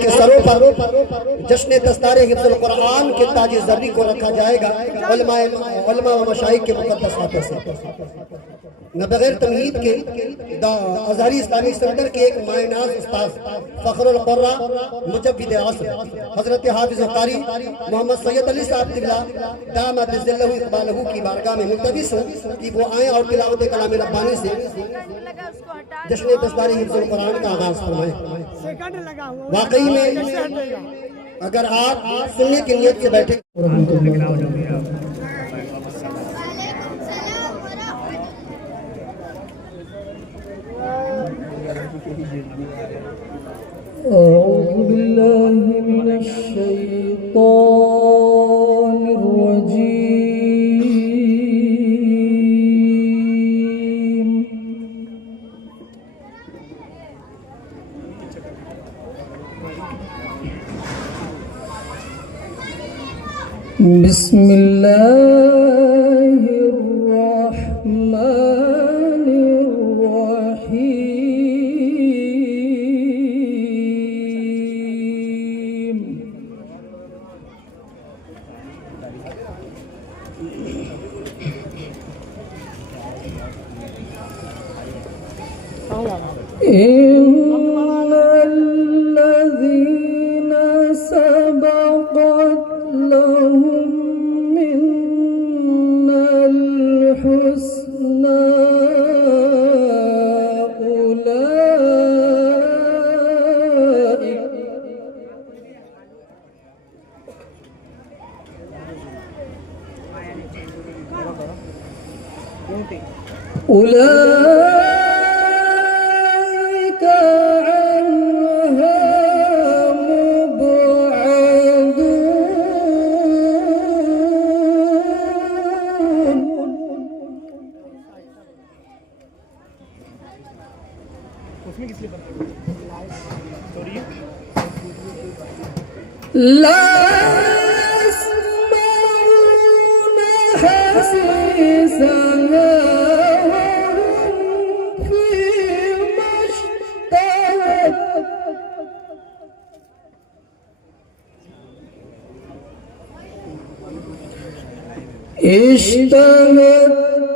کے سروں پر جشن دستار حفظ القرآن کے تاج زرعی کو رکھا جائے گا علماء و مشائخ کے مقدس ہاتھوں سے۔ نہ بغیر تمہید کے ازہری اسلامی سنٹر کے ایک مائناز استاذ فخر القرہ مجود عصر حضرت حافظ قاری محمد سید علی صاحب قبلہ دامت ذلہ اقبالہ کی بارگاہ میں ملتمس ہوں کہ وہ آئیں اور تلاوت کلام ربانی سے جشن دستار حفظ القرآن کا آغاز فرمائیں۔ واقعی میں اگر آپ سننے کی نیت سے بیٹھے أعوذ بالله من الشيطان الرجيم بسم الله الرحمن إن الذين سبقت لهم منا الحسنى أولئك عنها مبعدون لا يسمعون حسيسها اشتهت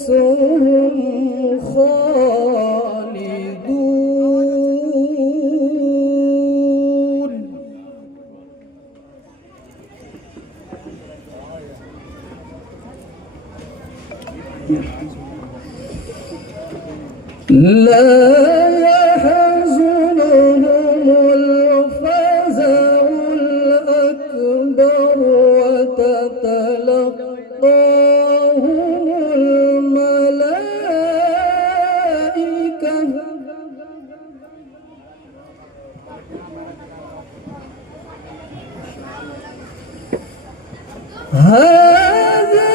أنفسهم خالدون لا يحزنهم الفزع الأكبر وتتلقاهم الملائكة هذا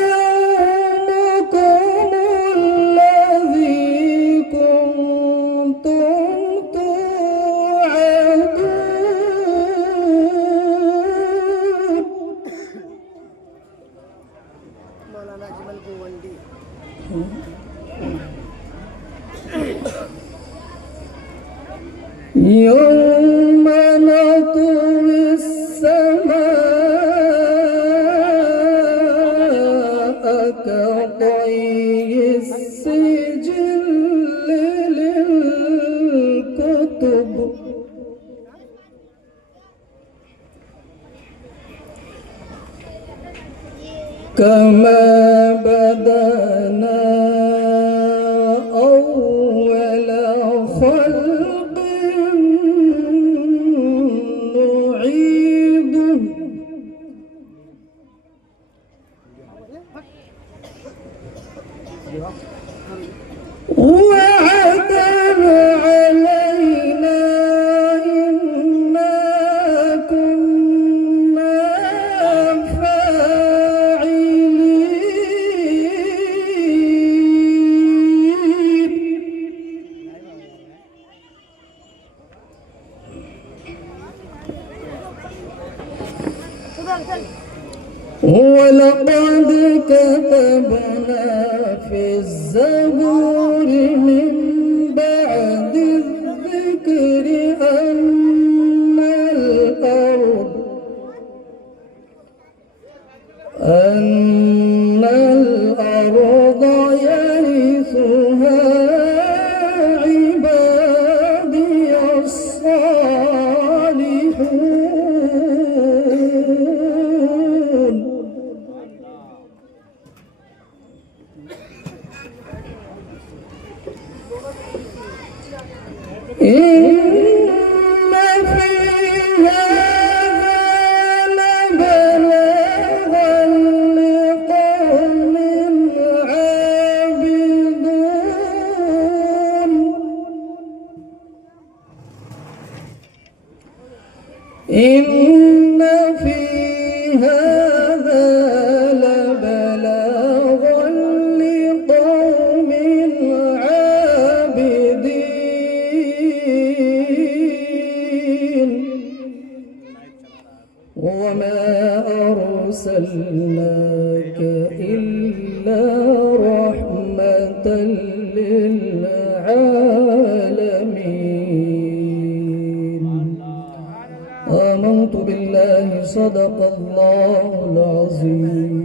يومكم الذي كنتم يوم نطوي السماء كطي السجل للكتب كما بدأنا أول خلق نعيده وعدا علينا إنا كنا ولقد كتبنا في الزبور من بعد الذكر إن في هذا لبلاغا لقوم عابدون إن في هذا لبلاغا لقوم عابدين وما أرسلناك إلا رحمة للعالمين آمنت بالله صدق الله العظيم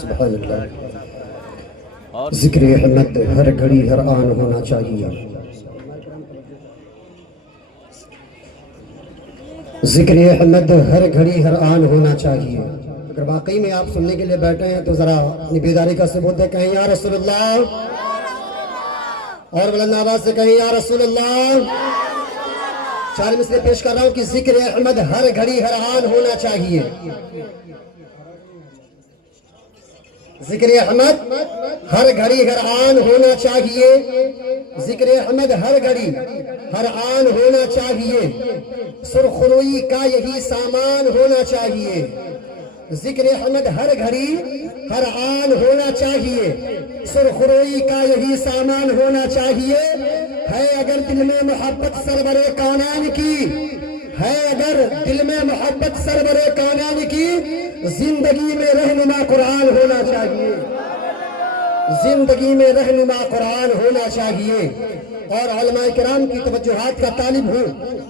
سبحان اللہ. ذکر احمد ہر گھڑی ہر آن ہونا چاہیے. ذکر احمد ہر گھڑی ہر آن ہونا چاہیے. اگر واقعی میں آپ سننے کے لیے بیٹھے ہیں تو ذرا اپنی بیداری کا ثبوت دے کہیں یا رسول اللہ، اور بلند آواز سے کہیں یا رسول اللہ. چار مثلیں پیش کر رہا ہوں کہ ذکر احمد ہر گھڑی ہر آن ہونا چاہیے. ذکر احمد ہر گھڑی ہر آن ہونا چاہیے. ذکر احمد ہر گھڑی ہر آن ہونا چاہیے. سرخروئی کا یہی سامان ہونا چاہیے. ذکر احمد ہر گھڑی ہر آن ہونا چاہیے. سرخروئی کا یہی سامان ہونا چاہیے. ہے اگر دل میں محبت سرور کونین کی، ہے اگر دل میں محبت سرور کونین کی، زندگی میں رہنما قرآن ہونا چاہیے. زندگی میں رہنما قرآن ہونا چاہیے. اور علماء کرام کی توجہات کا طالب ہوں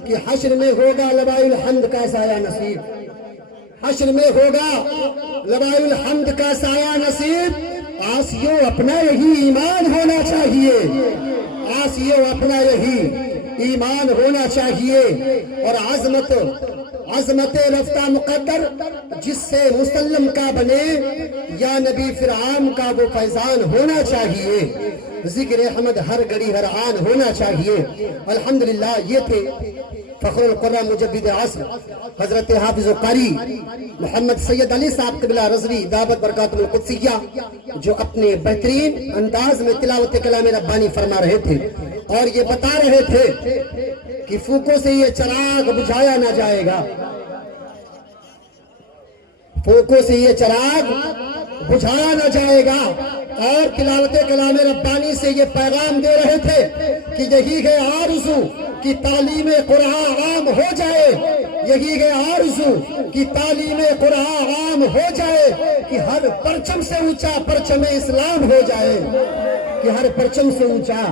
کہ حشر میں ہوگا لواء الحمد کا سایہ نصیب. حشر میں ہوگا لواء الحمد کا سایہ نصیب. آسیوں اپنا یہی ایمان ہونا چاہیے. آسیوں اپنا یہی ایمان ہونا چاہیے. اور عظمت رفتہ مقدر جس سے مسلم کا بنے، یا نبی فرعون کا وہ فیضان ہونا چاہیے. ذکر احمد ہر گھڑی ہر آن ہونا چاہیے. الحمدللہ یہ تھے فخر القرآن مجدد عصر حضرت حافظ قاری محمد سید علی صاحب قبلہ رضوی دعوت برکاتہ القدسیہ، جو اپنے بہترین انداز میں تلاوت کلام ربانی فرما رہے تھے اور یہ بتا رہے تھے کہ پھوکوں سے یہ چراغ بجھایا نہ جائے گا. پھوکوں سے یہ چراغ بجھایا نہ جائے گا. اور تلاوت کلام ربانی سے یہ پیغام دے رہے تھے کہ یہی ہے آرزو کہ تعلیم قرآن عام ہو جائے. یہی ہے آرزو کہ تعلیم قرآن عام ہو جائے، کہ ہر پرچم سے اونچا پرچم اسلام ہو جائے. کہ ہر پرچم سے اونچا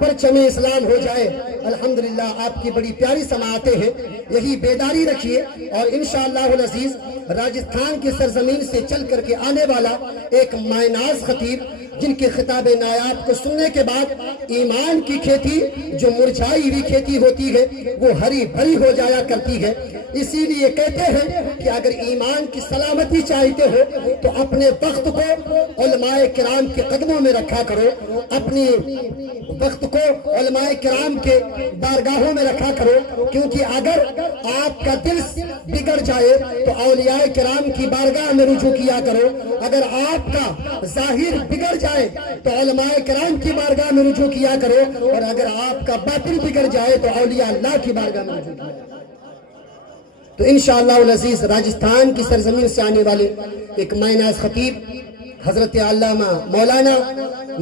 پرچم اسلام ہو جائے. الحمدللہ آپ کی بڑی پیاری سماعتیں ہیں. یہی بیداری رکھیے اور انشاءاللہ العزیز راجستھان کی سرزمین سے چل کر کے آنے والا ایک مائناز خطیب، جن کے خطاب نایاب کو سننے کے بعد ایمان کی کھیتی جو مرجھائی ہوئی کھیتی ہوتی ہے وہ ہری بھری ہو جایا کرتی ہے. اسی لیے کہتے ہیں کہ اگر ایمان کی سلامتی چاہتے ہو تو اپنے وقت کو علماء کرام کے قدموں میں رکھا کرو. اپنی وقت کو علماء کرام کے بارگاہوں میں رکھا کرو، کیونکہ اگر آپ کا دل بگڑ جائے تو اولیاء کرام کی بارگاہ میں رجوع کیا کرو. اگر آپ کا ظاہر بگڑ جائے تو علماء کرام کی بارگاہ میں رجوع کیا کرو. اور اگر آپ کا باطن بگڑ جائے تو اولیاء اللہ کی بارگاہ میں رجوع کیا کرو. تو انشاءاللہ العزیز راجستھان کی سرزمین سے آنے والے ایک مائناز خطیب حضرت علامہ مولانا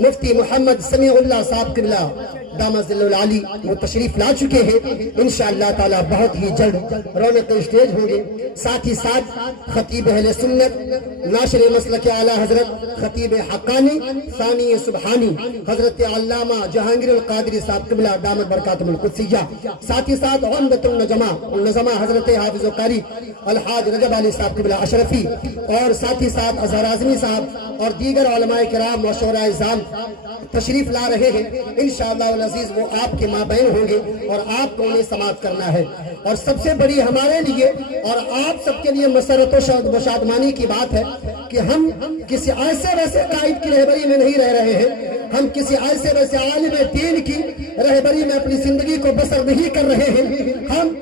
مفتی محمد سمیع اللہ صاحب قبلہ دامت ذل العالی وہ تشریف لا چکے ہیں. انشاءاللہ تعالی بہت ہی جلد رونق اسٹیج ہوں گے. ساتھ ہی ساتھ خطیب اہل سنت ناشر مسلک اعلیٰ حضرت خطیب حقانی ثانی سبحانی حضرت علامہ جہانگیر القادری صاحب قبلہ دامت برکاتہ القدسیہ، ساتھ ہی ساتھ عمدۃ النظمہ حضرت حافظ قاری الحاج رجب علی صاحب قبلہ اشرفی، اور ساتھ ہی ساتھ اظہر اعظمی صاحب اور دیگر علماء کرام و شعراء اعظام تشریف لا رہے ہیں، انشاءاللہ العزیز وہ آپ کے مابین ہوں گے اور آپ کو انہیں سماعت کرنا ہے۔ اور سب سے بڑی ہمارے لیے اور آپ سب کے لیے مسرت و شادمانی کی بات ہے کہ ہم کسی ایسے ویسے قائد کی رہبری میں نہیں رہ رہے ہیں، ہم کسی ایسے ویسے عالم دین کی رہبری میں اپنی زندگی کو بسر نہیں کر رہے ہیں، ہم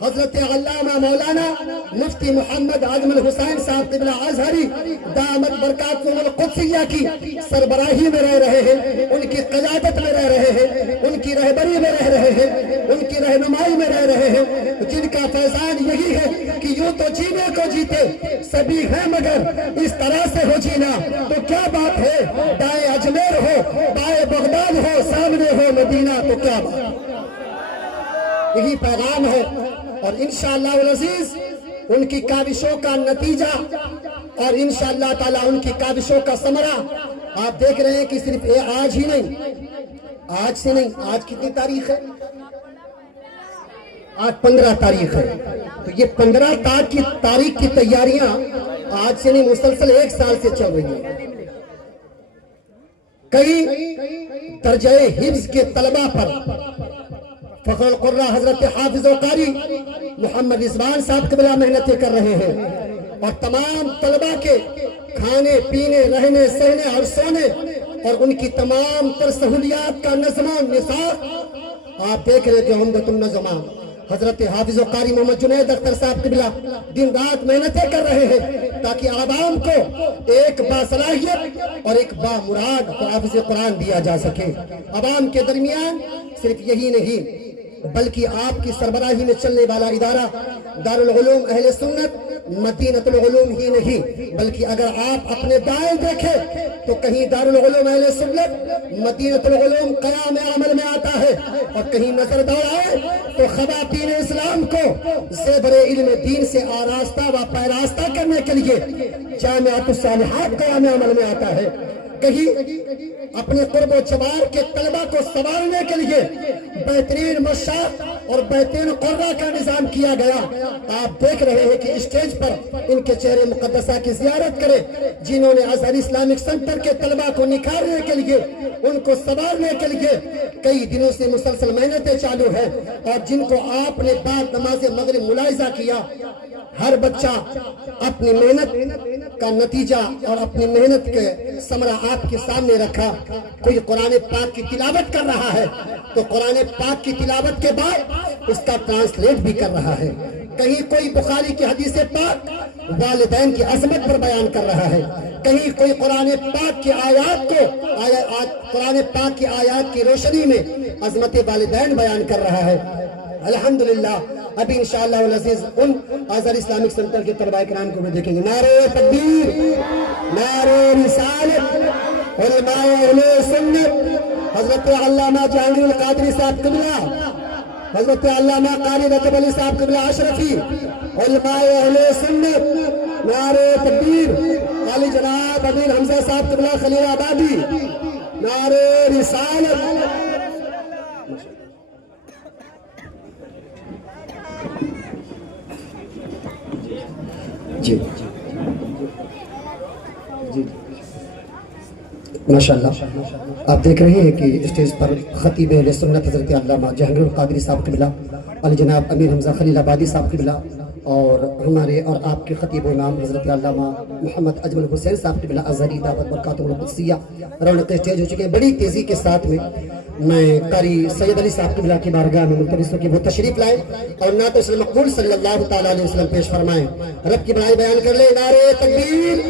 حضرت علامہ مولانا مفتی محمد اعظم الحسین صاحب قبلہ ازہری دامت برکاتہم القدسیہ کی سربراہی میں رہ رہے ہیں، ان کی قیادت میں رہ رہے ہیں، ان کی رہبری میں رہ رہے ہیں، ان کی رہنمائی میں رہ رہے ہیں، جن کا فیضان یہی ہے کہ یوں تو جینے کو جیتے سبھی ہیں مگر اس طرح سے ہو جینا تو کیا بات ہے، دائیں اجمیر ہو بائیں بغداد ہو سامنے ہو مدینہ تو کیا بات، یہی پیغام ہے۔ اور انشاءاللہ العزیز ان کی کاوشوں کا نتیجہ اور انشاءاللہ تعالی ان کی کاوشوں کا ثمرہ آپ دیکھ رہے ہیں کہ صرف آج ہی نہیں، آج سے نہیں، آج کتنی تاریخ ہے؟ آج 15 تاریخ ہے، تو یہ 15 تاریخ کی تیاریاں آج سے نہیں، مسلسل 1 سال سے چل رہی ہیں۔ کئی درجہ حفظ کے طلبہ پر فخر القرہ حضرت حافظ و قاری محمد رضوان صاحب قبلہ محنتیں کر رہے ہیں، اور تمام طلبہ کے کھانے پینے رہنے سہنے اور سونے اور ان کی تمام تر سہولیات کا نظم و نساق آپ دیکھ رہے کہ عمدۃ النظماء حضرت حافظ و قاری محمد جنید اختر صاحب قبلہ دن رات محنتیں کر رہے ہیں تاکہ عوام کو ایک باصلاحیت اور ایک بامراد حافظ قرآن دیا جا سکے۔ عوام کے درمیان صرف یہی نہیں بلکہ آپ کی سربراہی میں چلنے والا ادارہ دارالعلوم اہل سنت مدینۃ العلوم ہی نہیں، بلکہ اگر آپ اپنے دائیں دیکھیں تو کہیں دارالعلوم اہل سنت مدینۃ العلوم قیام عمل میں آتا ہے، اور کہیں نظر دوڑائے تو خواتین اسلام کو زیور علم دین سے آراستہ و پیراستہ کرنے کے لیے جامعۃ الصالحات قیام عمل میں آتا ہے، کہیں اپنے قرب و جوار کے طلبہ کو سنوارنے کے لیے بہترین مشاق اور بہترین قرہ کا نظام کیا گیا۔ آپ دیکھ رہے ہیں کہ اسٹیج پر ان کے چہرے مقدسہ کی زیارت کرے جنہوں نے ازہر اسلامک سنٹر کے طلبہ کو نکھارنے کے لیے ان کو سنوارنے کے لیے کئی دنوں سے مسلسل محنتیں چالو ہیں، اور جن کو آپ نے بعد نماز مغرب ملاحظہ کیا ہر بچہ اپنی محنت کا نتیجہ اور اپنی محنت کے ثمرہ آپ کے سامنے رکھا۔ کوئی قرآن پاک کی تلاوت کر رہا ہے تو قرآن پاک کی تلاوت کے بعد اس کا ٹرانسلیٹ بھی کر رہا ہے، کہیں کوئی بخاری کی حدیث پاک والدین کی عظمت پر بیان کر رہا ہے، کہیں کوئی قرآن پاک کی آیات کو قرآن پاک کی آیات کی روشنی میں عظمت والدین بیان کر رہا ہے۔ الحمدللہ ابھی انشاءاللہ العزیز ان ازہر اسلامک سنٹر کے طلبہ کرام کو بھی دیکھیں گے۔ نعرہ تکبیر، نعرہ رسالت، علماء اہل سنت حضرت علامہ جہانگیر القادری صاحب قبلہ، حضرت علامہ قاری رتب علی صاحب قبلہ اشرفی، علماء اہل سنت، نعرہ تکبیر، علی جناب امیر حمزہ صاحب قبلہ خلیل آبادی، نعرہ رسالت۔ جی جی ماشاءاللہ آپ دیکھ رہے ہیں کہ اسٹیج پر خطیب اہل سنت حضرت علامہ جہانگیر القادری صاحب قبلہ، علی جناب امیر حمزہ خلیل آبادی صاحب قبلہ، اور ہمارے اور آپ کے خطیب و امام حضرت علامہ محمد اجمل حسین صاحب قبلہ ازہری دعوت برکاتہم القدسیہ رونق اسٹیج ہو چکے ہیں۔ بڑی تیزی کے ساتھ میں قاری سید علی صاحب قبلہ کی بارگاہ میں ملتمس ہوں کہ وہ تشریف لائیں اور نعت رسول مقبول صلی اللہ تعالیٰ علیہ وسلم پیش فرمائیں، رب کی بڑائی بیان کر لیں۔ نعرہ تکبیر،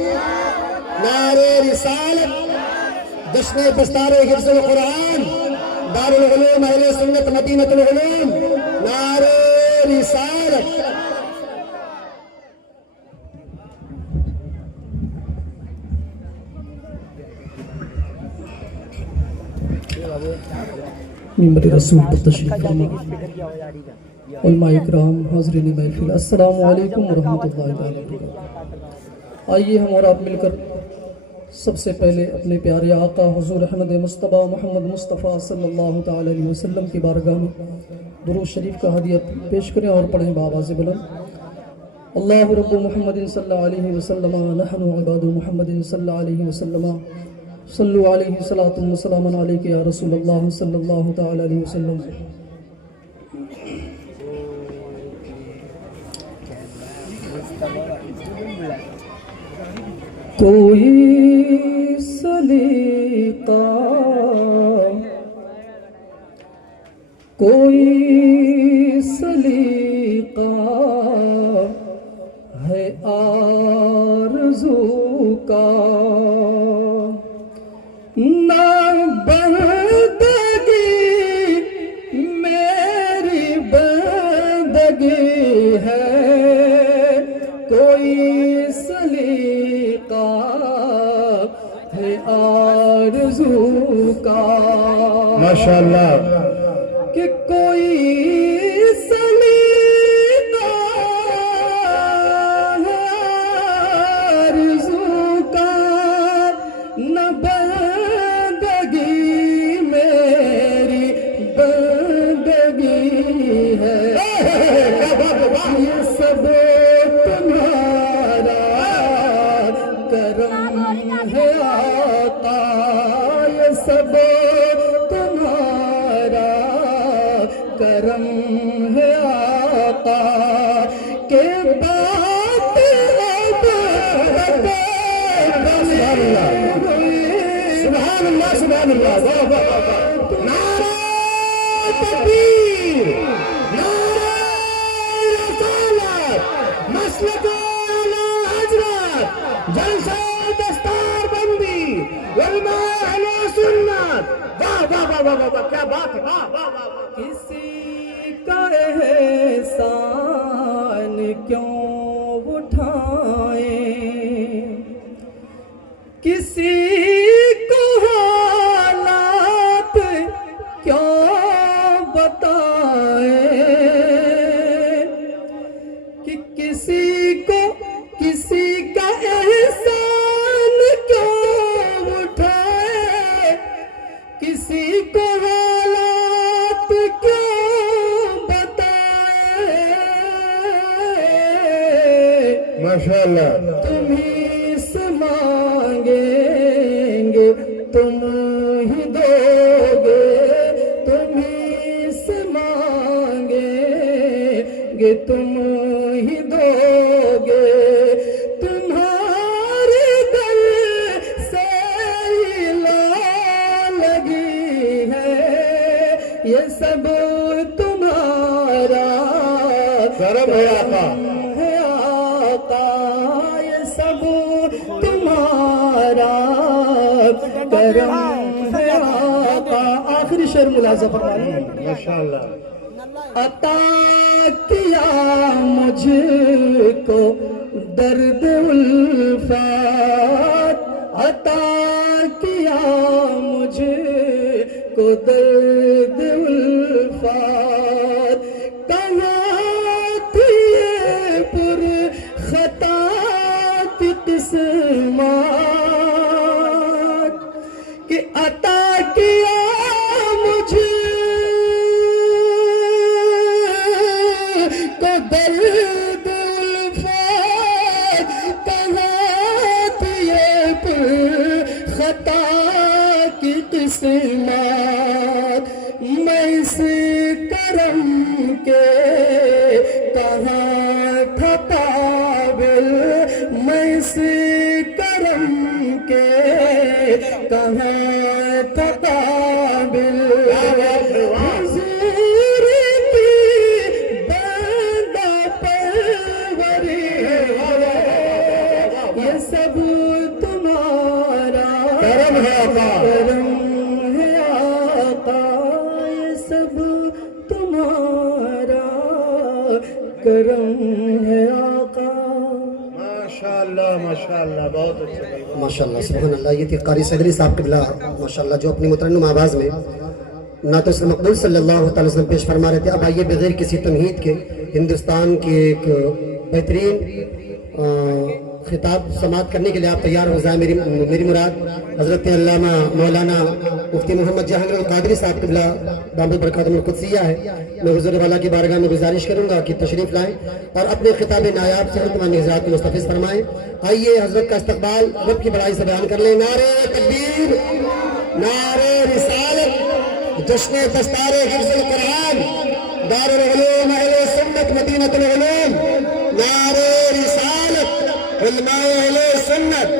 نعرہ رسالت، جشن دستار حفظ القرآن دارالعلوم اہل سنت مدینۃ العلوم، نعرہ رسالت۔ منبر رسول پر تشریف فرما، علماء اکرام، حاضرین محفل، السلام علیکم ورحمۃ اللہ وبرکاتہ۔ آئیے ہم اور آپ مل کر سب سے پہلے اپنے پیارے آقا حضور احمد مصطفیٰ محمد مصطفیٰ صلی اللہ تعالی علیہ وسلم کی بارگاہ میں درود شریف کا ہدیہ پیش کریں اور پڑھیں بآواز بلند۔ اللہ رب محمد صلی اللہ علیہ وسلم، نحن عباد محمد صلی اللہ علیہ وسلم، صلو علیہ صلاۃ و سلام علیک یا رسول اللہ صلی اللہ تعالی علیہ وسلم. کوئی سلیقہ کوئی سلیقہ ہے آرزو کا، نہ بندگی میری بندگی ہے، کوئی سلیقہ ہے آرزو کا. ماشاءاللہ. کہ کوئی سلیقہ ہے آرزو کا، نہ بندگی میری بندگی ہے، یہ سب تمہارا کرم ہے آقا، یہ سب تمہارا کرم ہے آقا، کہ بات اب سبحان اللہ سبحان اللہ. واہ واہ واہ. نعرہ تکبیر، نعرہ رسالت، مسلک اعلی حضرت، جلسہ دستار بندی، علماء اہل سنت. واہ واہ واہ واہ واہ. کیا بات ہے. واہ واہ واہ واہ. کسی کا احسان کیوں اٹھائیں، کسی کو حالات کیوں بتائیں، کہ کسی کا احسان کیوں اٹھائے، کسی کو حالات کیوں بتائے. ماشاءاللہ. تمہیں سے مانگیں گے تم ہی دو گے، تمہیں سے مانگیں گے تم ہی دو گے، تمہارے دل سے لگی ہے، یہ سب تمہارا کرم ہے آقا. ہے آقا، یہ سب تمہارا کرم ہے آقا. آخری شعر ملاحظہ فرمائیے. ماشاءاللہ. عطا کیا مجھ کو درد الفات، عطا کیا مجھ کو درد الفات، کہاں تھی یہ پر خطا کی قسمت، کہ عطا کیا مجھ کو درد الفات، کہاں تھی یہ پر خطا کی قسمت، میں اس کرم کے کہاں تھا قابل، میں اس کرم کے کہاں تھا قابل، حضور کی بندہ پروری، یہ سب تمہارا کرم ہے آقا. کرم ہے آقا، یہ سب تمہارا کرم ہے آقا. ماشاءاللہ ماشاءاللہ. بہت اچھا. ماشاءاللہ سبحان اللہ. یہ تھی قاری صدری صاحب قبلہ ماشاءاللہ، جو اپنی مترنم آواز میں نعت رسول مقبول صلی اللہ تعالی وسلم پیش فرما رہے تھے. اب آئیے بغیر کسی تمہید کے ہندوستان کی ایک بہترین خطاب سماعت کرنے کے لیے آپ تیار ہو جائیں. میری مراد حضرت علامہ مولانا مفتی محمد جہانگیر القادری صاحب قبلہ دامت برکاتہم القدسیہ ہے. میں حضور والا کی بارگاہ میں گزارش کروں گا کہ تشریف لائیں اور اپنے خطاب نایاب سے تمام حضرات کو مستفیض فرمائیں. آئیے حضرت کا استقبال رب کی بڑائی سے بیان کر لیں. نعرہ تکبیر، نعرہ رسالت، جشن دستار حفظ القرآن، دار العلوم اہل سنت مدینۃ العلوم، نعرہ رسالت، علماء اہل سنت.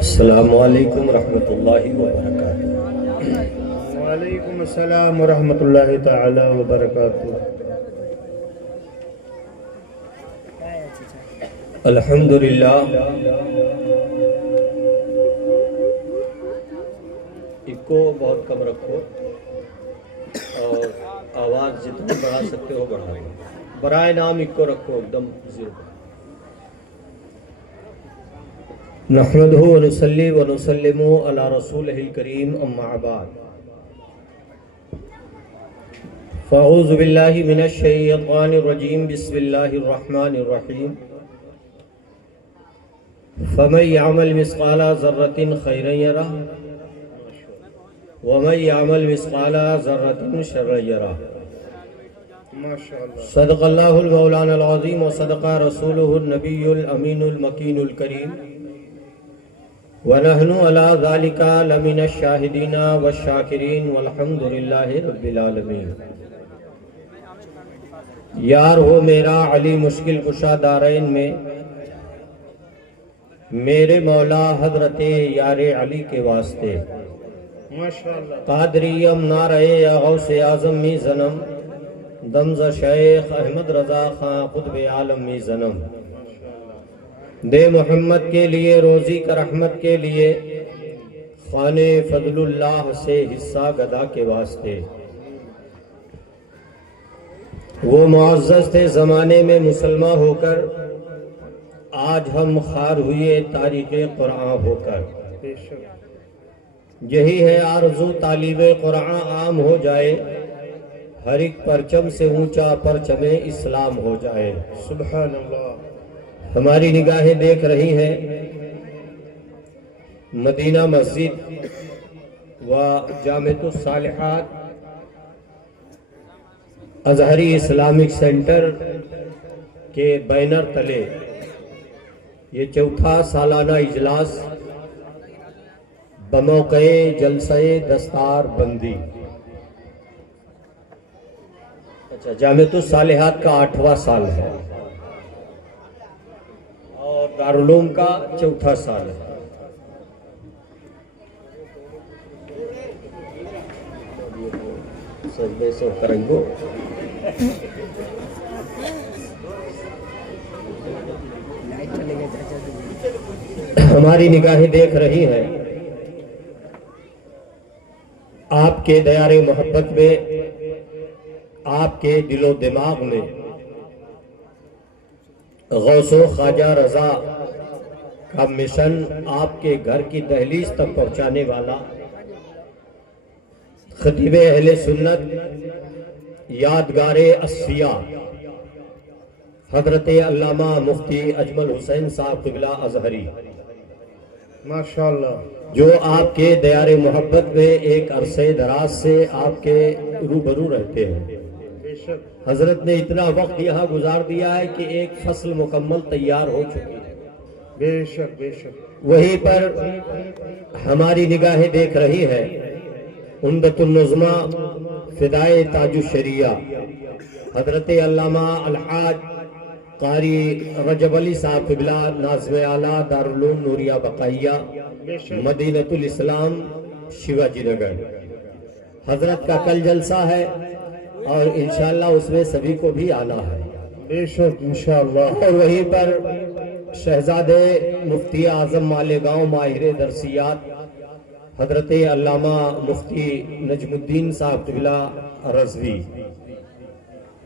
السلام علیکم ورحمۃ اللہ وبرکاتہ. وعلیکم السلام ورحمۃ اللہ تعالی وبرکاتہ. الحمدللہ. کو بہت کم رکھو اور آواز جتنی بڑھا سکتے ہو بڑھائیں. برائے نام ایک کو رکھو ایک دم زیرو. نحمدہ ونصلی ونسلم علی رسولہ الکریم اما بعد. فاعوذ باللہ من الشیطان الرجیم. بسم اللہ الرحمن الرحیم. فمن يعمل مثقال ذرة خيرا يره ومن يعمل مثقال ذرة شرا يره. صدق اللہ المولانا العظیم وصدق رسولہ النبی الامین المکین الکریم ونحن علی ذالک لمن الشاہدین والشاکرین والحمد للہ رب العالمین. یار ہو میرا علی مشکل کشا دارین میں میرے مولا حضرت یار علی کے واسطے. قادریم نعرہ یا غوث اعظم می زنم دمز شیخ احمد رضا خان قطب عالم می زنم. دے محمد کے لیے روزی کا رحمت کے لیے خانے فضل اللہ سے حصہ گدا کے واسطے. وہ معزز تھے زمانے میں مسلمان ہو کر، آج ہم خار ہوئے تاریخ قرآن ہو کر. یہی ہے آرزو طالب قرآن عام ہو جائے، ہر ایک پرچم سے اونچا پرچم اسلام ہو جائے. سبحان اللہ. ہماری نگاہیں دیکھ رہی ہیں مدینہ مسجد و جامعۃ الصالحات ازہری اسلامک سینٹر کے بینر تلے یہ چوتھا سالانہ اجلاس بموقع جلسہ دستار بندی. اچھا، جامعۃ الصالحات کا 8واں سال ہے اور دارالعلوم کا 4تھا سال ہے. سجدے سے کریں گو. ہماری نگاہیں دیکھ رہی ہیں آپ کے دیار محبت میں، آپ کے دل و دماغ میں غوث و خواجہ رضا کا مشن آپ کے گھر کی دہلیز تک پہنچانے والا خطیب اہل سنت یادگار اصفیاء حضرت علامہ مفتی اجمل حسین صاحب قبلہ ازہری ماشاءاللہ، جو آپ کے دیار محبت میں ایک عرصے دراز سے آپ کے روبرو رہتے ہیں. حضرت نے اتنا وقت یہاں گزار دیا ہے کہ ایک فصل مکمل تیار ہو چکی ہے. بے شک بے شک. وہیں پر ہماری نگاہیں دیکھ رہی ہے عمدۃ النظمہ فدائے تاج الشریعہ حضرت علامہ الحاج قاری رجب علی صاحب قبلہ ناظم اعلیٰ دارالعلوم نوریہ بقائیہ مدینۃ الاسلام شیواجی نگر. حضرت کا کل جلسہ ہے اور انشاءاللہ اس میں سبھی کو بھی آنا ہے بے شک انشاءاللہ. اور وہیں پر شہزادے مفتی اعظم مالیگاؤں ماہر درسیات حضرت علامہ مفتی نجم الدین صاحب قبلہ رضوی،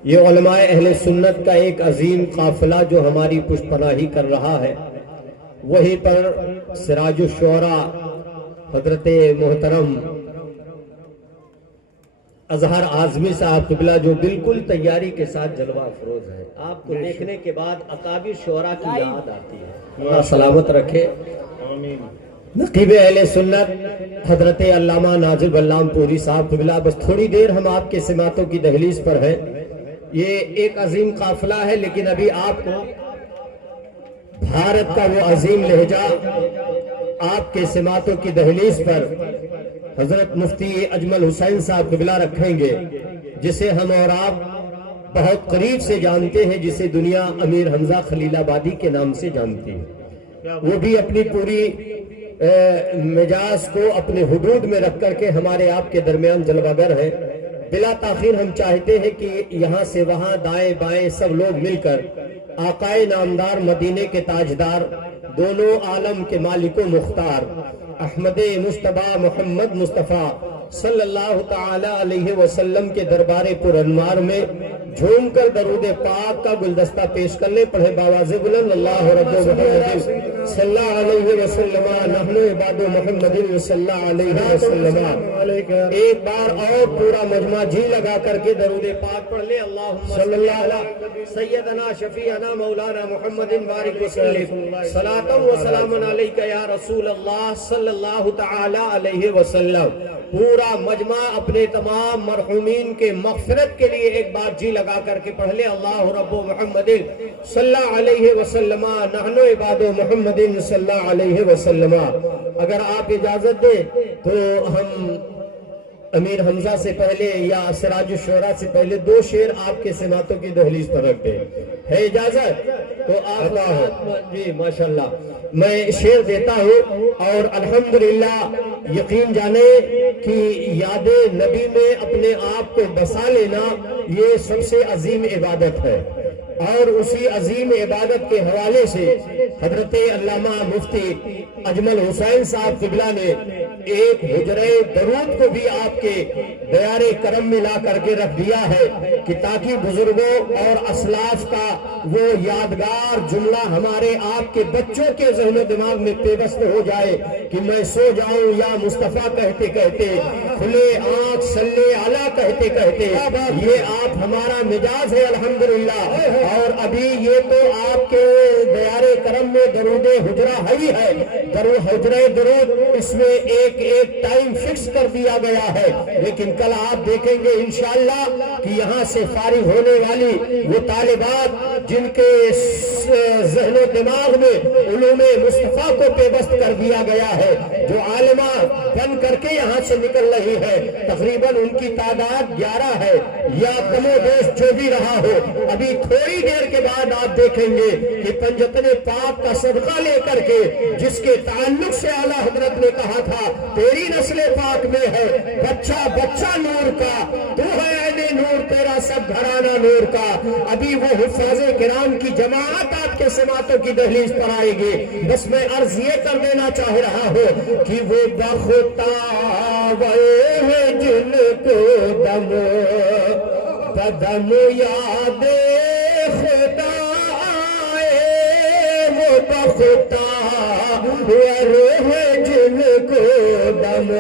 یہ علماء اہل سنت کا ایک عظیم قافلہ جو ہماری پشت پناہی کر رہا ہے. وہیں پر سراج الشعراء حضرت محترم اظہر اعظمی صاحب قبلہ جو بالکل تیاری کے ساتھ جلوہ افروز ہے. آپ کو دیکھنے کے بعد اکابر شعراء کی یاد آتی ہے. اللہ سلامت رکھے. نقیب اہل سنت حضرت علامہ ناظر بلام پوری صاحب قبلہ، بس تھوڑی دیر ہم آپ کے سماعتوں کی دہلیز پر ہیں. یہ ایک عظیم قافلہ ہے، لیکن ابھی آپ کو بھارت کا وہ عظیم لہجہ آپ کے سماعتوں کی دہلیز پر حضرت مفتی اجمل حسین صاحب قبلہ رکھیں گے، جسے ہم اور آپ بہت قریب سے جانتے ہیں، جسے دنیا امیر حمزہ خلیل آبادی کے نام سے جانتی ہے. وہ بھی اپنی پوری مجاز کو اپنے حدود میں رکھ کر کے ہمارے آپ کے درمیان جلوگر ہیں. بلا تاخیر ہم چاہتے ہیں کہ یہاں سے وہاں دائیں بائیں سب لوگ مل کر آقائے نامدار مدینے کے تاجدار دونوں عالم کے مالک و مختار احمد مصطفیٰ محمد مصطفیٰ صلی اللہ تعالی علیہ وسلم کے دربار پر انوار میں جھوم کر درود پاک کا گلدستہ پیش کرنے پڑھے باواز بلند اللہ رب محمد صلی اللہ علیہ وسلم نحن عباد محمد صلی اللہ علیہ وسلم. ایک بار اور پورا مجمع جی لگا کر کے درود پاک پڑھ لے. اللہم صلی اللہ علیہ سیدنا شفیعنا مولانا محمد بارک وسلم صلاۃ و سلام علیک یا رسول اللہ صلی اللہ تعالی علیہ وسلم. پورا مجمع اپنے تمام مرحومین کے مغفرت کے لیے ایک بار جی لگا کر کے پڑھ لے. اللہ رب محمد صلی اللہ علیہ وسلم نحن عباد محمد صلی اللہ علیہ وسلم. اگر آپ اجازت دیں تو ہم امیر حمزہ سے پہلے یا سراج الشعراء سے پہلے دو شعر آپ کے سماعتوں کی دہلیز پر رکھ دیں. ہے اجازت؟ تو آپ جی ماشاءاللہ میں شعر دیتا ہوں. اور الحمدللہ یقین جانے کہ یاد نبی میں اپنے آپ کو بسا لینا یہ سب سے عظیم عبادت ہے. اور اسی عظیم عبادت کے حوالے سے حضرت علامہ مفتی اجمل حسین صاحب قبلہ نے ایک حجرہ درود کو بھی آپ کے دیار کرم میں لا کر کے رکھ دیا ہے کہ تاکہ بزرگوں اور اسلاف کا وہ یادگار جملہ ہمارے آپ کے بچوں کے ذہن و دماغ میں پیوست ہو جائے کہ میں سو جاؤں یا مصطفیٰ کہتے کہتے کھلے آنکھ صلی علی کہتے کہتے. یہ آپ ہمارا مجاز ہے الحمدللہ. اور ابھی یہ تو آپ کے دیار کرم میں درود حجرہ ہی ہے. حجرہ درود اس میں ایک ٹائم فکس کر دیا گیا ہے، لیکن کل آپ دیکھیں گے انشاءاللہ کہ یہاں سے فارغ ہونے والی وہ طالبات جن کے ذہن و دماغ میں علوم مصطفیٰ کو پیوست کر دیا گیا ہے، جو عالمہ بن کر کے یہاں سے نکل رہی ہے، تقریباً ان کی تعداد 11 ہے یا کم و بیش جو بھی رہا ہو. ابھی تھوڑی دیر کے بعد آپ دیکھیں گے کہ پنجتن پاک کا صدقہ لے کر کے جس کے تعلق سے اعلیٰ حضرت نے کہا تھا تیری نسل پاک میں ہے بچہ بچہ نور کا، تو ہے عین نور تیرا سب گھرانہ نور کا. ابھی وہ حفاظ کرام کی جماعت آپ کے سماعتوں کی دہلیز پر آئے گی. بس میں عرض یہ کر دینا چاہ رہا ہوں کہ وہ بختاور ہے جن کو دم بدم یاد خدا آئے، وہ بختاور ہے جن کو دم،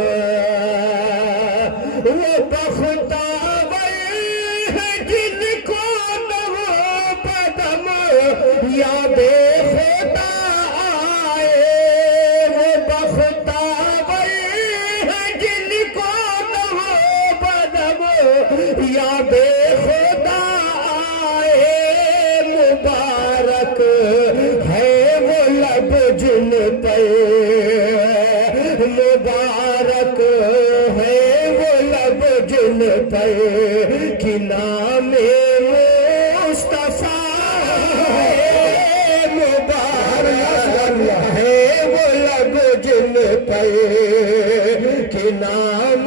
وہ بختاور ہے جن کو دم بدم یاد خدا آئے، وہ بختاور ہے جن کو دم بدم یاد خدا آئے. مبارک ہے وہ لب جن پہ، مبارک ہے وہ لب جن پہ کہ نام مصطفیٰ ہے. مبارک ہے وہ لب جن پہ کہ نام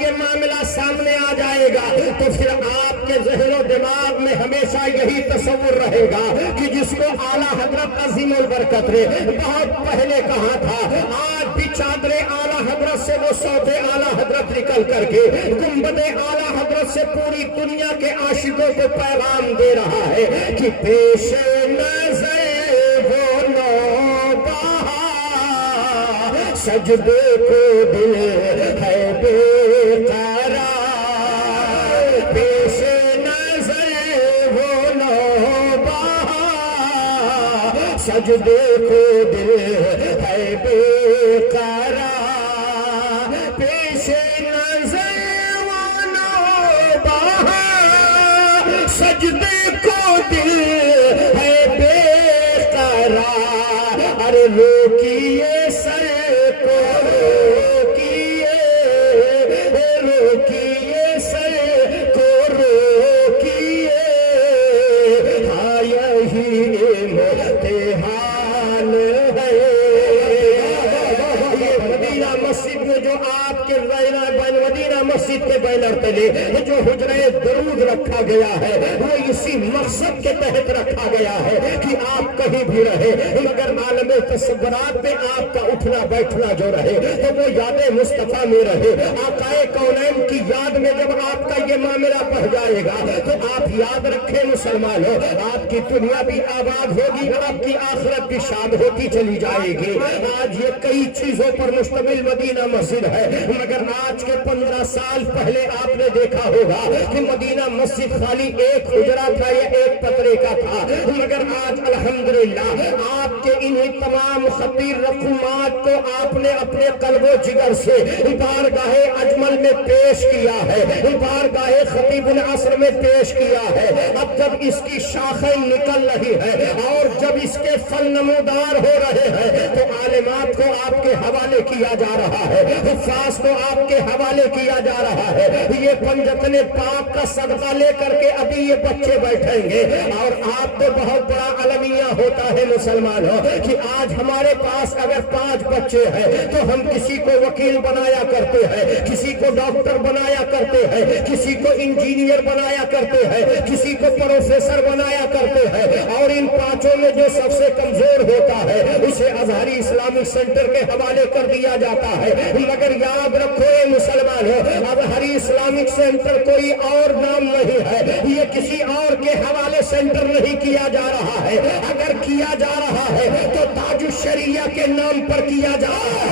یہ معاملہ سامنے آ جائے گا تو پھر آپ کے ذہن و دماغ میں ہمیشہ یہی تصور رہے گا کہ جس کو اعلیٰ حضرت عظیم البرکت نے بہت پہلے کہا تھا، آج بھی چادر اعلیٰ حضرت سے وہ صوت اعلیٰ حضرت نکل کر کے گنبد اعلیٰ حضرت سے پوری دنیا کے عاشقوں کو پیغام دے رہا ہے کہ پیش نظر وہ نوبہار سجدے کو دل ہے بے قرار، پیش نظر وہ نوبہار سجدے کو دل ہے بے قرار، پیش نظر وہ نوبہار سجدے کو دل ہے بے قرار، ارے روکیے سر کو روکیے، روکیے سر کو روکیے، ہاں یہی امتحان ہے۔ یہ مدینہ مسجد میں جو آپ کے مدینہ مسجد کے بینر تلے جو حجرہ درود رکھا گیا ہے وہ اسی مقصد کے تحت رکھا گیا ہے کہ آپ کہیں بھی رہے مگر عالم تصورات میں آپ کا اٹھنا بیٹھنا جو رہے تو وہ یاد مصطفیٰ میں رہے۔ آقا کونین کی یاد میں جب آپ کا یہ معاملہ پڑھ جائے گا تو آپ یاد رکھیں مسلمانوں، آپ کی دنیا بھی آباد ہوگی، آپ کی آخرت بھی شاد ہوتی چلی جائے گی۔ آج یہ کئی چیزوں پر مشتمل مدینہ مسجد ہے مگر آج کے 15 سال پہلے آپ نے دیکھا ہوگا کہ مدینہ مسجد خالی ایک حجرہ تھا یا ایک پترے کا تھا، مگر آج الحمدللہ آپ کے انہیں تمام خطیر رقومات کو آپ نے اپنے قلب و جگر سے بارگاہ اجمل میں پیش کیا ہے، بارگاہ خطیب العصر میں پیش کیا ہے۔ اب جب اس کی شاخیں نکل رہی ہے اور جب اس کے پھل نمودار ہو رہے ہیں تو عالمات کو آپ کے حوالے کیا جا رہا ہے، حفاظ کو آپ کے حوالے کیا جا رہا ہے۔ یہ پنجتن پاک کا صدقہ لے کر کے ابھی یہ بچے بیٹھیں گے اور آپ کو بہت بڑا المیہ ہوتا ہے مسلمانوں کہ آج ہمارے پاس اگر 5 بچے ہیں تو ہم کسی کو وکیل بنایا کرتے ہیں، کسی کو ڈاکٹر بنایا کرتے ہیں، کسی کو انجینئر بنایا کرتے ہیں، کسی کو پروفیسر بنایا کرتے ہیں اور ان 5 میں جو سب سے کمزور ہوتا ہے اسے ازہری اسلامک سینٹر کے حوالے کر دیا جاتا ہے۔ مگر یاد رکھو اے مسلمانوں، ازہری اسلامک سینٹر کوئی اور نام نہیں ہے، یہ کسی اور کے حوالے سینٹر نہیں کیا جا رہا ہے، اگر کیا جا رہا ہے تو تاج الشریعہ کے نام پر کیا جا رہا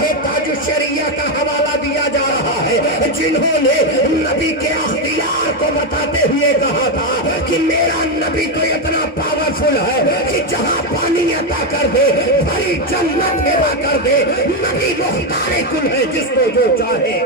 ہے، تاج الشریعہ کا حوالہ دیا جا رہا ہے، جنہوں نے نبی کے اختیار کو بتاتے ہوئے کہا تھا کہ میرا نبی تو اتنا پاورفل ہے کہ جہاں پانی عطا کر دے بھری جنت عطا کر دے، نبی مختار کل ہے جس کو جو چاہے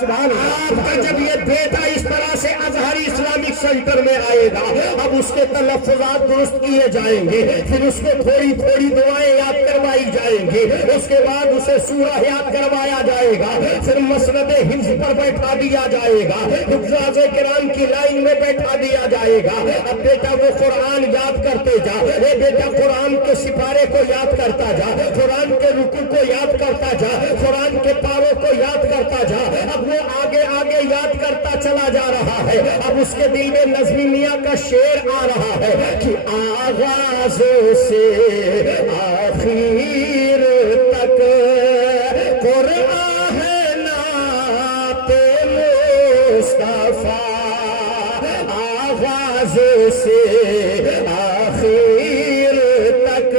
سبحان اللہ۔ آپ کا جب یہ بیٹا اس طرح سے ازہری اسلامک سینٹر میں آئے گا اب اس کے تلفظات درست کیے جائیں گے، پھر اس کو تھوڑی تھوڑی دعائیں یاد کروائی جائیں گی، اس کے بعد اسے سورہ یاد کروایا جائے گا، پھر مسند حفظ پر بیٹھا دیا جائے گا، حفاظ کرام کی لائن میں بیٹھا دیا جائے گا۔ اب بیٹا وہ قرآن یاد کرتے جا، اے بیٹا قرآن کے سپارے کو یاد کرتا جا، قرآن کے رکوع کو یاد کرتا جا، قرآن کے پاروں کو یاد کرتا جا۔ اب وہ آگے آگے یاد کرتا چلا جا رہا ہے، اب اس کے دل میں نظمی میاں کا شعر آ رہا ہے کہ آغاز سے آخر تک قرآن ہے نعت مصطفیٰ، آغاز سے آخر تک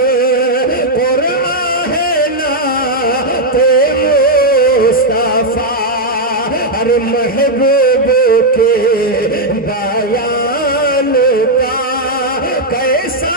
قرآن ہے نعت مصطفیٰ، ہر محبوب کے بیان کا کیسا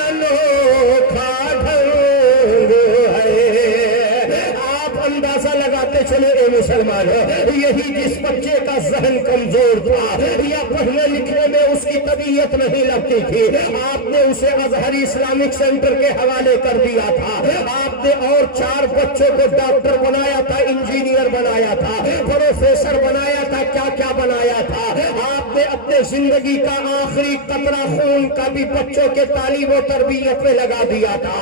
انوکھا ڈھنگ ہے۔ آپ اندازہ لگاتے چلے اے مسلمانوں، یہی جس بچے کا ذہن کمزور تھا یا پڑھنے لکھنے میں اس کی طبیعت نہیں لگتی تھی، آپ نے اسے ازہری اسلامک سینٹر کے حوالے کر دیا تھا۔ آپ نے اور 4 بچوں کو ڈاکٹر بنایا تھا، انجینئر بنایا تھا، پروفیسر بنایا تھا، کیا کیا بنایا تھا۔ آپ نے آپ نے زندگی کا آخری قطرہ خون کا بھی بچوں کے تعلیم و تربیت میں لگا دیا تھا.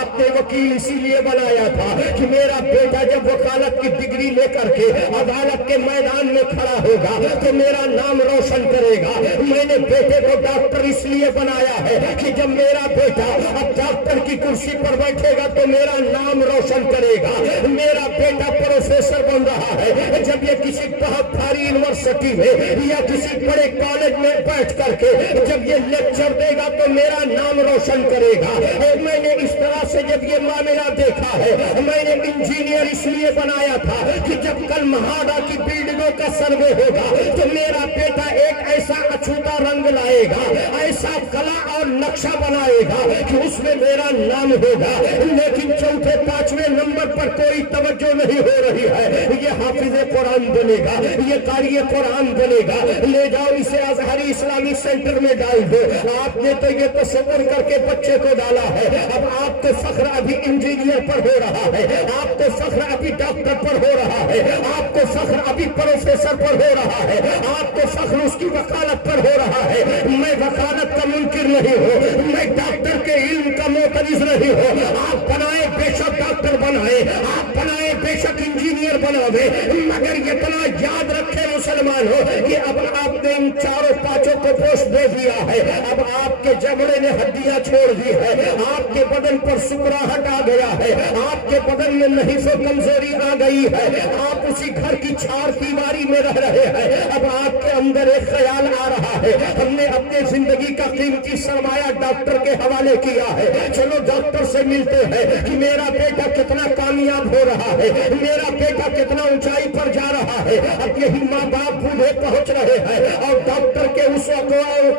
آپ نے وکیل اسی لیے بنایا تھا کہ میرا بیٹا جب وکالت کی ڈگری لے کر کے عدالت کے میدان میں کھڑا ہوگا تو میرا نام روشن کرے گا. میں نے بیٹے کو ڈاکٹر اس لیے بنایا ہے کہ جب میرا بیٹا اب ڈاکٹر کی کرسی پر بیٹھے گا تو میرا نام روشن کرے گا. میرا بیٹا پروفیسر بن رہا ہے, جب یہ کسی بہت بھاری یونیورسٹی میں یا کسی بڑے کالج میں بیٹھ کر کے جب یہ لیکچر دے گا تو میرا نام روشن کرے گا. اور میں نے اس طرح سے جب یہ معاملہ دیکھا ہے, میں نے انجینئر اس لیے بنایا تھا کہ جب کل مہاڑا کی بلڈنگوں کا سروے ہوگا تو میرا بیٹا ایک ایسا اچھوتا رنگ لائے گا, ایسا کلا اور نقشہ بنائے گا کہ اس میں میرا نام ہوگا. لیکن چوتھے پانچویں نمبر پر کوئی توجہ نہیں ہو رہی ہے. یہ حافظ قرآن بنے گا, یہ قاری قرآن بنے گا, لے جاؤ اسے ازہری اسلامی سینٹر میں ڈال دو. آپ نے تو یہ تصور کر کے بچے کو ڈالا ہے. اب آپ کو فخر ابھی انجینئر پر ہو رہا ہے, آپ کو فخر ابھی ڈاکٹر پر ہو رہا ہے, آپ کو فخر ابھی پروفیسر پر ہو رہا ہے, آپ کو فخر اس کی وکالت پر ہو رہا ہے. میں وکالت کا منکر نہیں ہوں, میں ڈاکٹر کے علم کا معترض نہیں ہوں. آپ بنائے بے شک ڈاکٹر بنائے, آپ بنائے بے شک انجینئر بناوے, مگر اتنا یاد رکھے مسلمان ہو کہ اب آپ نے ان چاروں پانچوں کو پوش دے دیا ہے. اب آپ کے جبڑے نے ہڈیاں چھوڑ دی ہے, آپ کے بدن پر سکراہٹ آ گیا ہے, آپ کے بدن میں نحیف و کمزوری آ گئی ہے, آپ اسی گھر کی چار دیواری میں رہ رہے ہیں. اب آپ کے اندر ایک خیال آ رہا ہے, ہم نے اپنے زندگی کا قیمتی سرمایہ ڈاکٹر کے حوالے کیا ہے, چلو ڈاکٹر سے ملتے ہیں کہ میرا بیٹا کتنا کامیاب ہو رہا ہے, میرا بیٹا کتنا اونچائی پر جا رہا ہے. اب یہی ماں باپ بوڑھے پہنچ رہے ہیں اور ڈاکٹر کے اس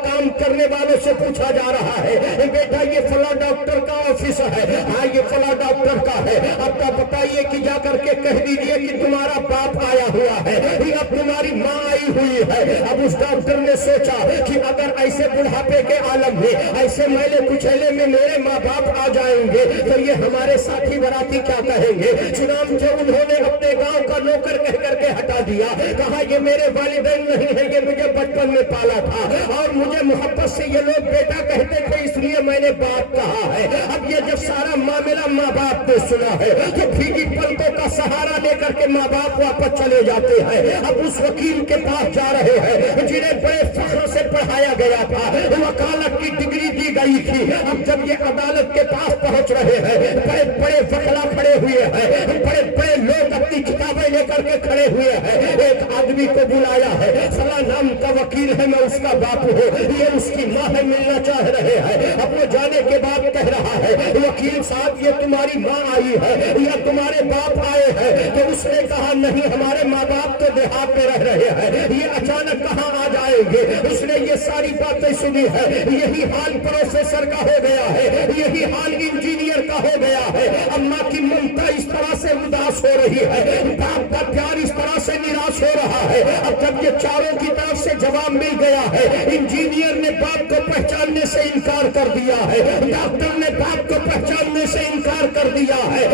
کام کرنے والوں سے پوچھا جا رہا ہے, بیٹا یہ فلاں ڈاکٹر کا آفس ہے, ہاں یہ فلاں ڈاکٹر کا ہے, اب تو بتائیے کہ جا کر کے کہہ دیجئے کہ تمہارا باپ آیا ہوا ہے, اب تمہاری ماں آئی ہوئی ہے. اب اس ڈاکٹر نے سوچا کہ اگر ایسے بڑھاپے کے عالم میں, ایسے میلے کچیلے میں میرے ماں باپ آ جائیں گے تو یہ ہمارے ساتھی براتی کیا کہیں گے. چنانچہ انہوں نے اپنے گاؤں کا نوکر کہہ کر کے ہٹا دیا, کہا یہ میرے والدین نہیں ہیں, یہ مجھے بچپن میں پالا تھا اور مجھے محبت سے یہ لوگ بیٹا کہتے تھے اس لیے میں نے باپ کہا ہے. اب یہ جب سارا معاملہ ماں باپ نے سنا ہے تو بھیگی پلکوں کا سہارا لے کر کے ماں باپ واپس چلے جاتے ہیں. اب اس وکیل کے پاس جا رہے ہیں جنہیں بڑے فخر سے پڑھایا گیا تھا, وکالت کی ڈگری دی گئی تھی. اب جب یہ عدالت کے پاس پہنچ رہے ہیں, بڑے بڑے وکلا کھڑے ہوئے ہیں, بڑے بڑے لوگ اپنی کتابیں لے کر کے کھڑے ہوئے ہیں. ایک آدمی کو بلایا ہے, فلاں نام کا وکیل ہے, میں اس کا باپ ہوں, یہ اس کی ماں ہے, ملنا چاہ رہے ہیں. اب وہ جانے کے بعد کہہ رہا ہے, وکیل صاحب یہ تمہاری ماں آئی ہے یا تمہارے باپ آئے ہیں؟ تو اس نے کہا نہیں, ہمارے ماں باپ تو دیہات میں رہ رہے ہیں, یہ اچانک کہاں آ جائیں گے. اس نے یہ ساری باتیں سنی ہے. یہی حال پروفیسر کا ہو گیا ہے, یہی حال انجینئر کا ہو گیا ہے. اماں کی ممتا اس طرح سے اداس ہو رہی ہے, باپ کا پیار اس طرح سے نراش ہو رہا ہے. اب جب یہ چاروں کی طرف سے جواب مل گیا ہے, انجینئر نے باپ کو پہچاننے سے انکار کر دیا ہے, ڈاکٹر نے باپ کو پہچاننے سے انکار کر دیا ہے,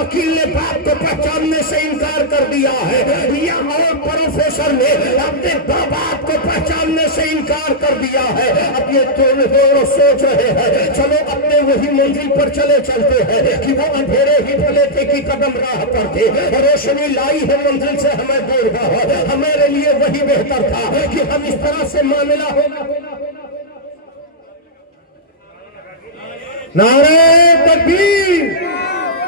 وکیل نے باپ کو پہچاننے سے انکار کر دیا ہے, یا اور پروفیسر نے اپنے باپ کو پہچاننے سے انکار کر دیا ہے. اب یہ دونوں سوچ رہے ہیں چلو اپنے وہی منزل پر چلے چلتے ہیں کہ وہ اندھیرے ہی بھلے تھے کہ قدم راہ پر تھے, روشنی لائی ہے منزل سے ہمیں دور گا. ہمارے لیے وہی بہتر تھا کہ ہم اس طرح سے معاملہ ہوگا. نعرہ تکبیر,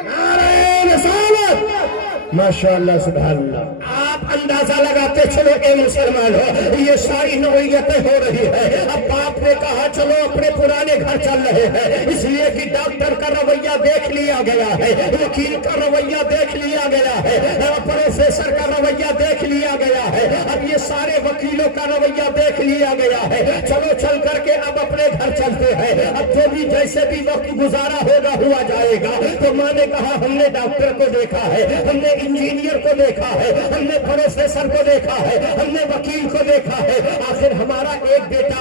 نعرہ رسالت, ماشاءاللہ سبحان اللہ. آپ اندازہ لگاتے چلو اے مسلمان ہو, یہ ساری نوعیتیں ہو رہی ہے. اب باپ نے کہا چلو اپنے پرانے گھر چل رہے ہیں, اس لیے کہ ڈاکٹر کا رویہ دیکھ لیا گیا ہے, وکیل کا رویہ دیکھ لیا گیا ہے, پروفیسر کا رویہ دیکھ لیا گیا ہے, اب یہ سارے وکیلوں کا رویہ دیکھ لیا گیا ہے. چلو چل کر کے اب اپنے گھر چلتے ہیں. اب جو بھی جیسے بھی وقت گزارا ہوگا ہوا جائے گا. تو ماں نے کہا ہم نے ڈاکٹر کو دیکھا ہے, ہم نے انجینئر کو دیکھا ہے, ہم نے پروفیسر کو دیکھا ہے, ہم نے وکیل کو دیکھا ہے, آخر ہمارا ایک بیٹا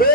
2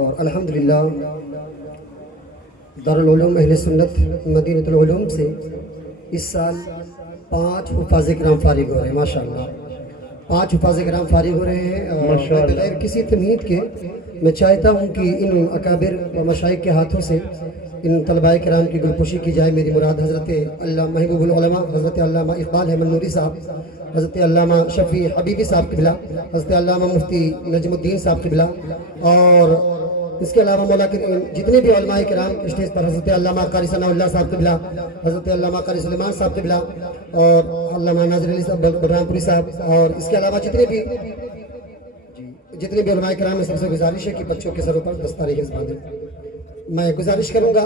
اور الحمدللہ دارالعلوم اہل سنت مدینۃ العلوم سے اس سال 5 حفاظ کرام فارغ ہو رہے ہیں ماشاءاللہ 5 حفاظ کرام فارغ ہو رہے ہیں اور بغیر کسی تمہید کے میں چاہتا ہوں کہ ان اکابر و مشائخ کے ہاتھوں سے ان طلباء کرام کی گلپوشی کی جائے. میری مراد حضرت علامہ محبوب العلماء حضرت علامہ اقبال احمد نوری صاحب، حضرت علامہ شفیع حبیبی صاحب قبلہ، حضرت علامہ مفتی نجم الدین صاحب قبلہ، اور اس کے علاوہ مولا کے جتنے بھی علماء کرام اسٹیج پر، حضرت علامہ قاری ثناء اللہ صاحب قبلہ، حضرت علامہ قاری سلیمان صاحب قبلہ، اور علامہ ناظر علی صاحب بلرام پوری صاحب، اور اس کے علاوہ جتنے بھی علماء کرام میں سب سے گزارش ہے کہ بچوں کے سروں پر دستار حفظ باندھیں. میں گزارش کروں گا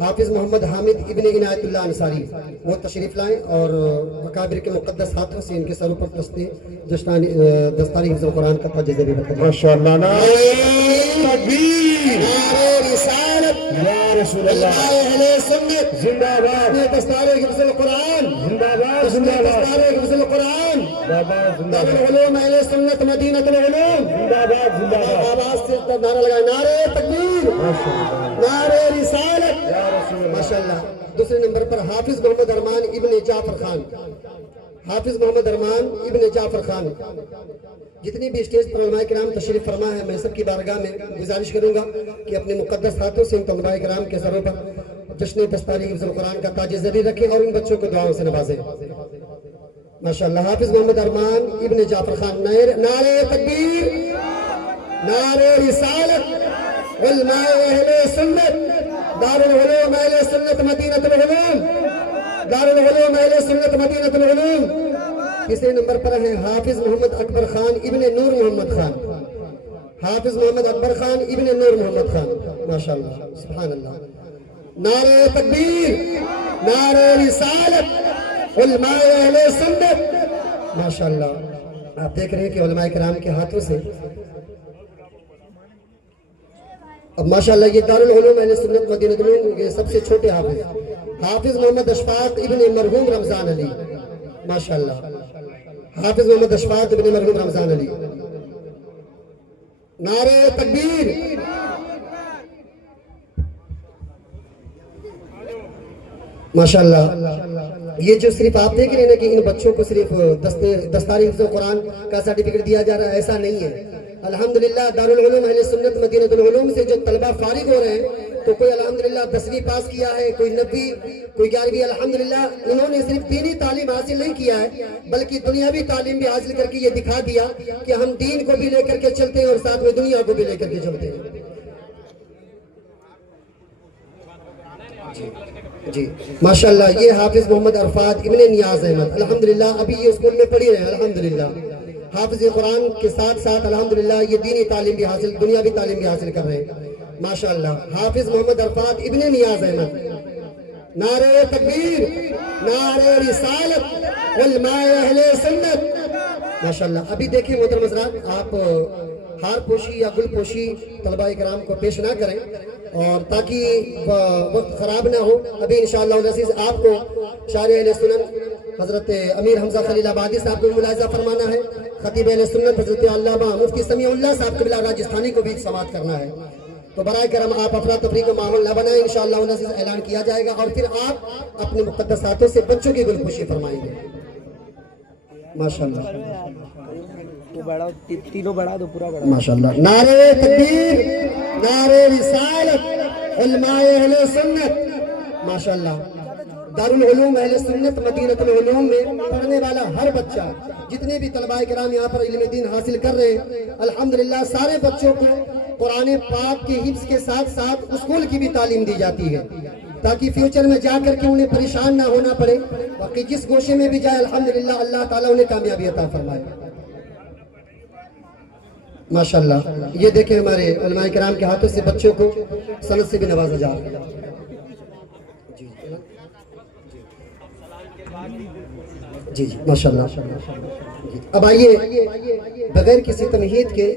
حافظ محمد حامد ابن عنایت اللہ انصاری وہ تشریف لائیں اور اکابر کے مقدس ہاتھوں سے ان کے سروں پر دستاری حفظ القرآن کا تاج زری رکھا جائے. ماشاءاللہ تکبیر، رسالت یا رسول اللہ، اہل سنت زندہ باد، دستار حفظ القرآن، زندہ باد، زندہ باد، دستار حفظ القرآن، زندہ باد، زندہ باد، دارالعلوم اہل سنت مدینۃ العلوم. زندہ باد، زندہ باد. آواز سے نعرہ لگائیں، نعرہ تکبیر، نعرہ رسالت. یا رسول اللہ. ماشاءاللہ. دوسرے نمبر پر حافظ محمد ارمان ابن جعفر خان، حافظ محمد ارمان ابن جعفر خان. جتنی بھی اسٹیج پر علماء کرام تشریف فرما ہے میں سب کی بارگاہ میں گزارش کروں گا کہ اپنے مقدس ہاتھوں سے ان طلباء کرام کے سروں پر جشن دستاری حفظ القرآن کا تاج زری رکھیں اور ان بچوں کو دعاؤں سے نوازیں. ماشاءاللہ. حافظ محمد ارمان ابن جعفر خان. نعرہ تکبیر، نعرہ رسالت، علماء اہل سنت، دارالعلوم اہل سنت مدینۃ العلوم، دارالعلوم اہل سنت مدینۃ العلوم. تیسرے نمبر پر ہیں حافظ محمد اکبر خان ابن نور محمد خان، حافظ محمد اکبر خان ابن نور محمد خان. ماشاءاللہ، سبحان اللہ. نعرہ تکبیر، نعرہ رسالت، علماء اہل سنت. ماشاءاللہ. آپ دیکھ رہے ہیں کہ علماء کرام کے ہاتھوں سے اب ماشاءاللہ یہ دارالعلوم اہل سنت مدینۃ العلوم کے سب سے چھوٹے حافظ محمد اشفاق ابن مرحوم رمضان علی. ماشاءاللہ. حافظ محمد اشفاق ابن مرحوم رمضان علی. نعرہ تکبیر. ماشاءاللہ. یہ جو صرف آپ دیکھ رہے ہیں کہ ان بچوں کو صرف دستاری حفظ القرآن کا سرٹیفکیٹ دیا جا رہا ہے، ایسا نہیں ہے. الحمدللہ دارالعلوم اہل سنت مدینۃ العلوم سے جو طلبہ فارغ ہو رہے ہیں تو کوئی الحمدللہ 10ویں پاس کیا ہے، کوئی 9ویں، کوئی 11ویں. الحمدللہ انہوں نے صرف دینی تعلیم حاصل نہیں کیا ہے بلکہ دنیاوی تعلیم بھی حاصل کر کے یہ دکھا دیا کہ ہم دین کو بھی لے کر کے چلتے ہیں اور ساتھ میں دنیا کو بھی لے کر کے چلتے ہیں. جی ماشاءاللہ. یہ حافظ محمد عرفات ابن نیاز احمد الحمدللہ ابھی یہ اسکول میں پڑھی رہے ہیں. الحمدللہ حافظ قرآن کے ساتھ ساتھ الحمدللہ یہ دینی تعلیم بھی حاصل، دنیاوی تعلیم بھی حاصل کر رہے ہیں. ماشاءاللہ. حافظ محمد عرفات ابن نیاز احمد. نعرہ تکبیر، نعرہ رسالت، علماء اہل سنت. ماشاءاللہ. ابھی دیکھیں محترم حضرات، آپ ہار پوشی یا گل پوشی طلباء کرام کو پیش نہ کریں اور تاکہ وقت خراب نہ ہو. ابھی انشاءاللہ العزیز آپ کو شارع اہل سنت حضرت امیر حمزہ خلیل آبادی صاحب کو ملاحظہ فرمانا ہے. خطیب اہل سنت حضرت علامہ مفتی سمیع اللہ صاحب قبلہ راجستھانی کو بھی سماعت کرنا ہے. تو برائے کرم آپ افراتفری کا ماحول نہ بنائیں. انشاءاللہ العزیز اعلان کیا جائے گا اور پھر آپ اپنے مقدس ہاتھوں سے بچوں کی گلپوشی فرمائیں گے. ماشاءاللہ. تینوں بڑھا دو، پورا بڑھا. ماشاءاللہ. نعرہ تکبیر، نعرہ رسالت، علماء اہل سنت. ماشاءاللہ. دارالعلوم اہل سنت مدینۃ العلوم میں پڑھنے والا ہر بچہ، جتنے بھی طلباء کرام یہاں پر علم دین حاصل کر رہے ہیں الحمدللہ سارے بچوں کو قرآن پاک کے حفظ کے ساتھ ساتھ اسکول کی بھی تعلیم دی جاتی ہے تاکہ فیوچر میں جا کر کے انہیں پریشان نہ ہونا پڑے. باقی جس گوشے میں بھی جائے الحمدللہ اللہ تعالیٰ انہیں کامیابی عطا فرمائے. ماشاءاللہ. یہ دیکھیں ہمارے علماء کرام کے ہاتھوں سے بچوں کو سند سے بھی نوازا جا رہا ہے. جی ماشاءاللہ. اب آئیے بغیر کسی تمہید کے